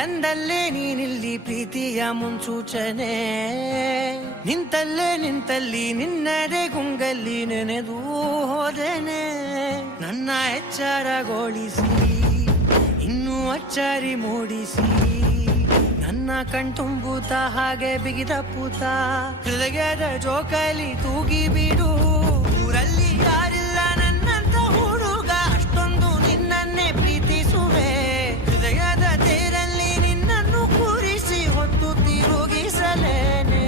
ತಂದಲ್ಲೇ ನೀನಿಲ್ಲಿ ಪ್ರೀತಿಯ ಮುನ್ಸೂಚನೆ, ನಿಂತಲ್ಲಿ ನಿನ್ನದೇ ಗುಂಗಲ್ಲಿ ನೆನೆದು ಹೋದೆನೆ. ನನ್ನ ಎಚ್ಚರಗೊಳಿಸಿ ಇನ್ನೂ ಅಚ್ಚರಿ ಮೂಡಿಸಿ, ನನ್ನ ಕಣ್ತುಂಬುತ್ತ ಹಾಗೆ ಬಿಗಿದ ಪೂತ, ಹೃದಯದ ಜೋಕಾಲಿ ತೂಗಿ ಬಿಡು. ಊರಲ್ಲಿ ಯಾರಿಲ್ಲ ನನ್ನಂತ ಹುಡುಗ, ಅಷ್ಟೊಂದು ನಿನ್ನನ್ನೇ ಪ್ರೀತಿಸುವೆ. ಹೃದಯದ ತೇರಲ್ಲಿ ನಿನ್ನನ್ನು ಕೂರಿಸಿ ಹೊತ್ತು ತಿರುಗಿಸಲೇನೆ.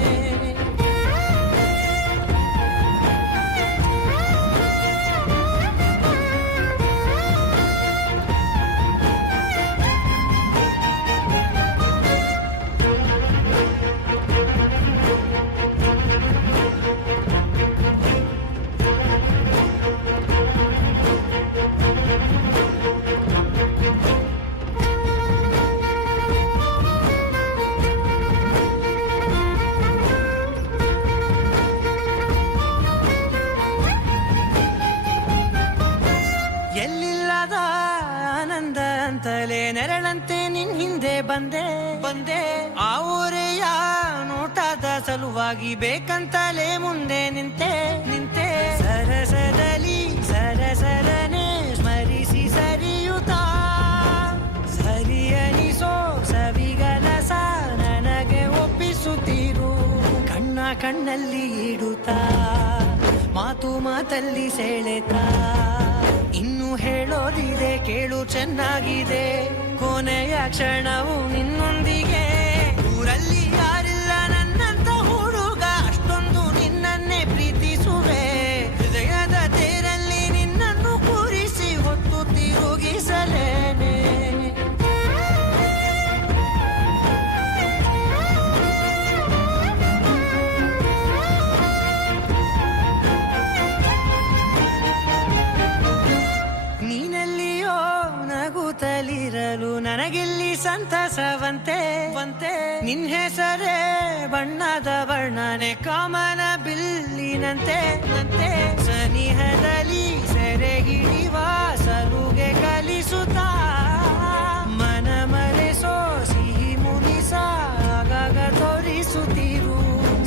ಎಲ್ಲಿಲ್ಲದ ಆನಂದ ಅಂತಲೇ ನೆರಳಂತೆ ನಿನ್ ಹಿಂದೆ ಬಂದೆ. ಆ ಊರೆಯ ನೋಟದ ಸಲುವಾಗಿ ಬೇಕಂತಲೇ ಮುಂದೆ ನಿಂತೆ. ಸರಸದಲ್ಲಿ ಸರಸರನೆ ಸ್ಮರಿಸಿ ಸರಿಯುತ್ತಾ, ಸರಿಯನಿಸೋ ಸವಿಗಲಸ ನನಗೆ ಒಪ್ಪಿಸುತ್ತೀರು. ಕಣ್ಣಲ್ಲಿ ಇಡುತ್ತಾ, ಮಾತಲ್ಲಿ ಸೆಳೆತಾ, ಇನ್ನು ಹೇಳೋದಿದೆ ಕೇಳು ಚೆನ್ನಾಗಿದೆ. ಕೊನೆಯ ಕ್ಷಣವು ನಿನ್ನೊಂದಿಗೆ. ಊರಲ್ಲಿ ಯಾರಿಲ್ಲ ನನ್ನಂತ ಹುಡುಗ, ಅಷ್ಟೊಂದು ನಿನ್ನನ್ನೇ ಪ್ರೀತಿಸುವೆ. ಹೃದಯದ ತೇರಲ್ಲಿ ನಿನ್ನನ್ನು ಕೂರಿಸಿ ಹೊತ್ತು ತಿರುಗಿಸಲೇನೆ. ನೀನೆಲ್ಲಿಯೋ ನಗುತ್ತಲಿರಲು ನನಗಿಲ್ಲಿ ಸಂತಸವಂತೆ. ನಿನ್ ಹೆಸರೇ ಬಣ್ಣದ ವರ್ಣನೆ ಕಾಮನ ಬಿಲ್ಲಿನಂತೆ. ಸನಿಹದಲ್ಲಿ ಸೆರೆ ಹಿಡಿಯುವ ಸಲುಗೆ ಕಲಿಸುತ್ತಾ, ಮನ ಮರೆಸೋ ಸಿಹಿ ಮುನಿಸ ಆಗಾಗ ತೋರಿಸುತ್ತೀರು.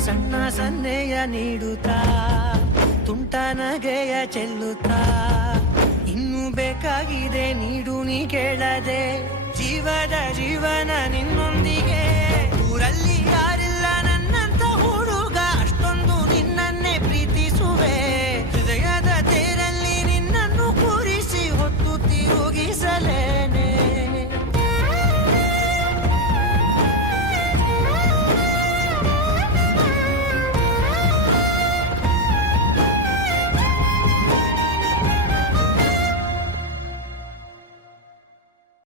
ಸಣ್ಣ ಸನ್ನೆಯ ನೀಡುತ್ತಾ, ತುಂಟ ನಗೆಯ ಚೆಲ್ಲುತ್ತಾ, ಇನ್ನು ಬೇಕಾಗಿದೆ ನೀಡು ನೀ ಕೇಳದೆ. ಜೀವನ ನಿನ್ನೊಂದಿಗೆ. ಊರಲ್ಲಿ